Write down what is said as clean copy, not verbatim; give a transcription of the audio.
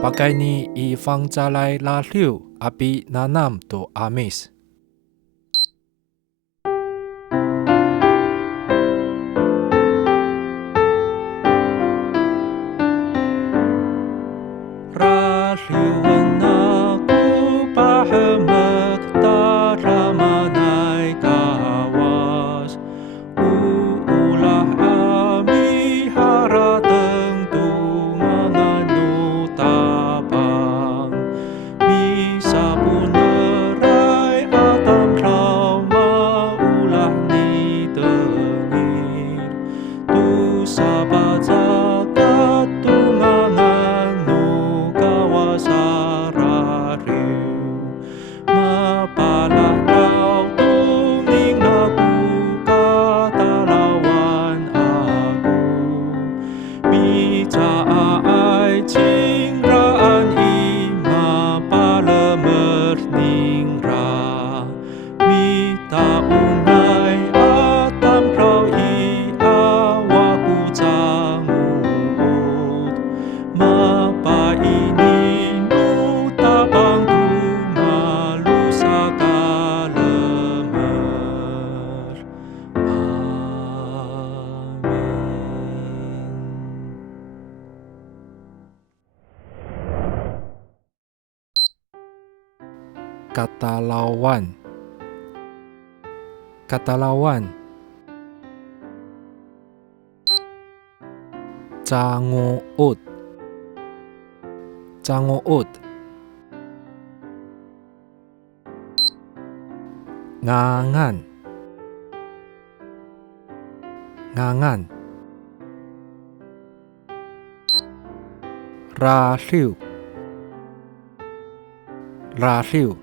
Pakai ni ifang jalai la liu api nanam to amis. Ra liu aku pahemek taramanai kawas. Uulah ami hara tengtungangan tapang. Bisa punerai atam trauma ulah ni tengir. Tu sabajagat tungangan nu kawasarariu. Mapalah kau tuning aku katalawan aku. Bija ai cingraan ima palemer ningra. Mita ungai atam kau i awaku cangut. Mapa ini nu tabang tu malu sakalemer. Amin. Kata lawan. Kata lawan. Canguut. Canguut. Ngangan. Ngangan. Raliu. Raliu.